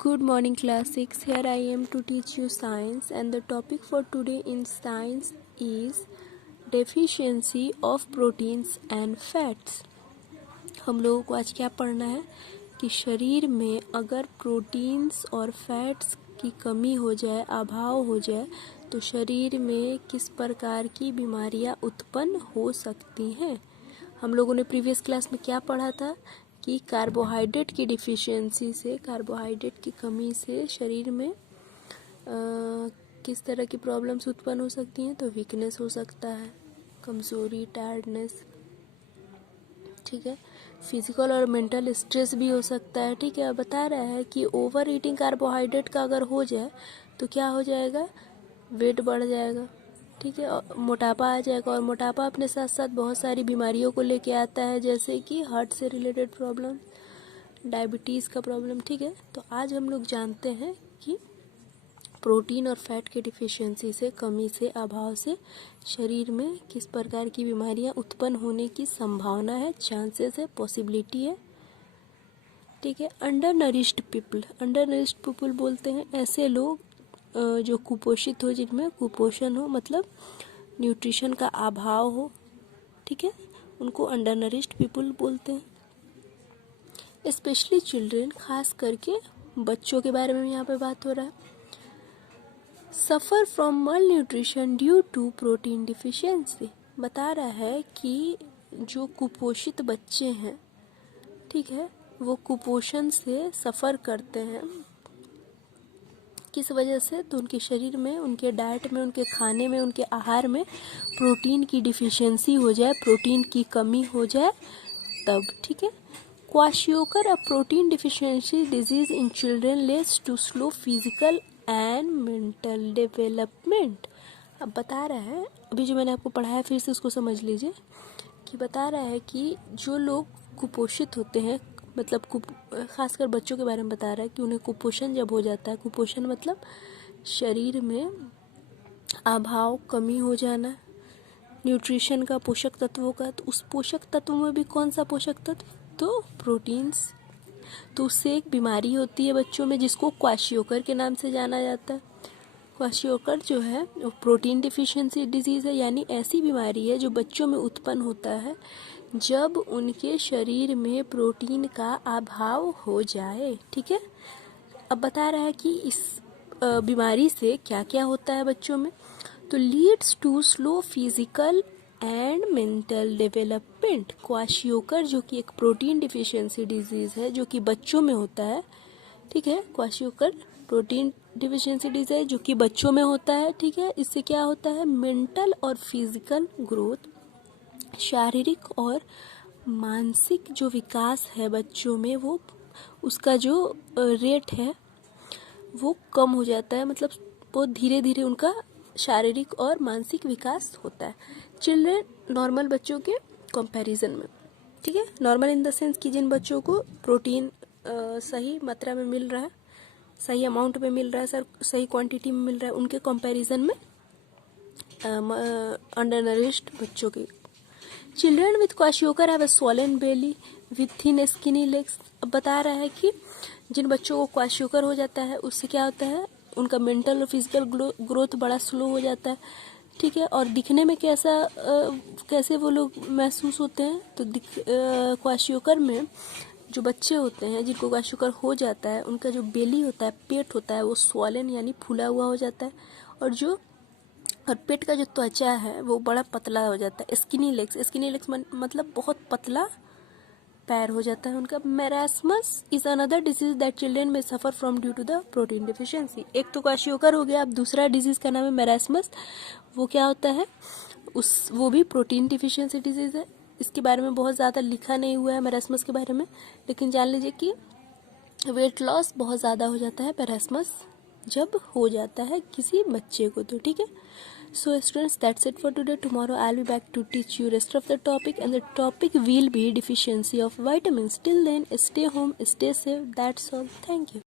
Good morning class 6. Here I am to teach you science and the topic for today in science is deficiency of proteins and fats. हम लोगों को आज क्या पढ़ना है कि शरीर में अगर प्रोटीन्स और फैट्स की कमी हो जाए, अभाव हो जाए तो शरीर में किस प्रकार की बीमारियां उत्पन्न हो सकती हैं। हम लोगों ने प्रीवियस क्लास में क्या पढ़ा था कि कार्बोहाइड्रेट की डिफिशियंसी से, कार्बोहाइड्रेट की कमी से शरीर में किस तरह की प्रॉब्लम्स उत्पन्न हो सकती हैं। तो वीकनेस हो सकता है, कमज़ोरी, टायर्डनेस, ठीक है, फिजिकल और मेंटल स्ट्रेस भी हो सकता है। ठीक है, अब बता रहा है कि ओवर ईटिंग कार्बोहाइड्रेट का अगर हो जाए तो क्या हो जाएगा, वेट बढ़ जाएगा, ठीक है, और मोटापा आ जाएगा। और मोटापा अपने साथ साथ बहुत सारी बीमारियों को लेके आता है, जैसे कि हार्ट से रिलेटेड प्रॉब्लम, डायबिटीज़ का प्रॉब्लम। ठीक है, तो आज हम लोग जानते हैं कि प्रोटीन और फैट की डिफिशियंसी से, कमी से, अभाव से शरीर में किस प्रकार की बीमारियां उत्पन्न होने की संभावना है, चांसेस है, पॉसिबिलिटी है। ठीक है, अंडर नरिश्ड पीपल बोलते हैं ऐसे लोग जो कुपोषित हो, जिनमें कुपोषण हो, मतलब न्यूट्रिशन का अभाव हो, ठीक है, उनको अंडर नरिश्ड पीपल बोलते हैं। स्पेशली चिल्ड्रेन, खास करके बच्चों के बारे में यहाँ पे बात हो रहा है। Suffer from malnutrition due to protein deficiency, बता रहा है कि जो कुपोषित बच्चे हैं, ठीक है, वो कुपोषण से सफ़र करते हैं। किस वजह से? तो उनके शरीर में, उनके डाइट में, उनके खाने में, उनके आहार में प्रोटीन की डिफिशियंसी हो जाए, प्रोटीन की कमी हो जाए तब। ठीक है, kwashiorkor, a protein deficiency disease in children leads to slow physical and mental development. अब बता रहा है, अभी जो मैंने आपको पढ़ाया फिर से उसको समझ लीजिए, कि बता रहा है कि जो लोग कुपोषित होते हैं, मतलब खासकर बच्चों के बारे में बता रहा है कि उन्हें कुपोषण जब हो जाता है, कुपोषण मतलब शरीर में अभाव, कमी हो जाना न्यूट्रिशन का, पोषक तत्वों का, तो उस पोषक तत्वों में भी कौन सा पोषक तत्व? तो प्रोटीन्स। तो उससे एक बीमारी होती है बच्चों में जिसको क्वाशियोकर के नाम से जाना जाता है। क्वाशियोकर जो है वो प्रोटीन डिफिशियंसी डिजीज़ है, यानी ऐसी बीमारी है जो बच्चों में उत्पन्न होता है जब उनके शरीर में प्रोटीन का अभाव हो जाए। ठीक है, अब बता रहा है कि इस बीमारी से क्या क्या होता है बच्चों में। तो leads to slow physical and mental development. Kwashiorkor जो कि एक प्रोटीन डिफिशियंसी डिजीज़ है जो कि बच्चों में होता है। ठीक है, क्वाशियोकर प्रोटीन डिफिशियंसी डिजीज है जो कि बच्चों में होता है। ठीक है, इससे क्या होता है, मेंटल और फिजिकल ग्रोथ, शारीरिक और मानसिक जो विकास है बच्चों में, वो उसका जो रेट है वो कम हो जाता है, मतलब बहुत धीरे धीरे उनका शारीरिक और मानसिक विकास होता है चिल्ड्रेन नॉर्मल बच्चों के कंपैरिजन में। ठीक है, नॉर्मल इन द सेंस कि जिन बच्चों को प्रोटीन सही मात्रा में मिल रहा है, सही अमाउंट में मिल रहा है, सर सही क्वांटिटी में मिल रहा है, उनके कंपैरिजन में अंडर नरिश्ड बच्चों की। Children with kwashiorkor have a swollen belly with thin skinny legs. अब बता रहा है कि जिन बच्चों को क्वाशियोकर हो जाता है उससे क्या होता है, उनका मेंटल और फिजिकल ग्रोथ बड़ा स्लो हो जाता है। ठीक है, और दिखने में कैसे वो लोग महसूस होते हैं, तो क्वाशियोकर में जो बच्चे होते हैं जिनको क्वाशियोकर हो जाता है, उनका जो बेली होता है, पेट होता है, वो स्वॉलन यानी फूला हुआ हो जाता है, और पेट का जो त्वचा है वो बड़ा पतला हो जाता है। स्किनी लेग्स मतलब बहुत पतला पैर हो जाता है उनका। Marasmus is another disease that children में suffer from due to the protein deficiency. एक तो क्वाशियोकर हो गया, अब दूसरा डिजीज का नाम है मेरास्मस। वो क्या होता है, वो भी प्रोटीन डिफिशियंसी डिजीज है। इसके बारे में बहुत ज़्यादा लिखा नहीं हुआ है मेरास्मस के बारे में, लेकिन जान लीजिए कि वेट लॉस बहुत ज़्यादा हो जाता है मेरास्मस जब हो जाता है किसी बच्चे को। तो ठीक है, so students, that's it for today. Tomorrow I'll be back to teach you rest of the topic, and the topic will be deficiency of vitamins. Till then, stay home, stay safe. That's all. Thank you.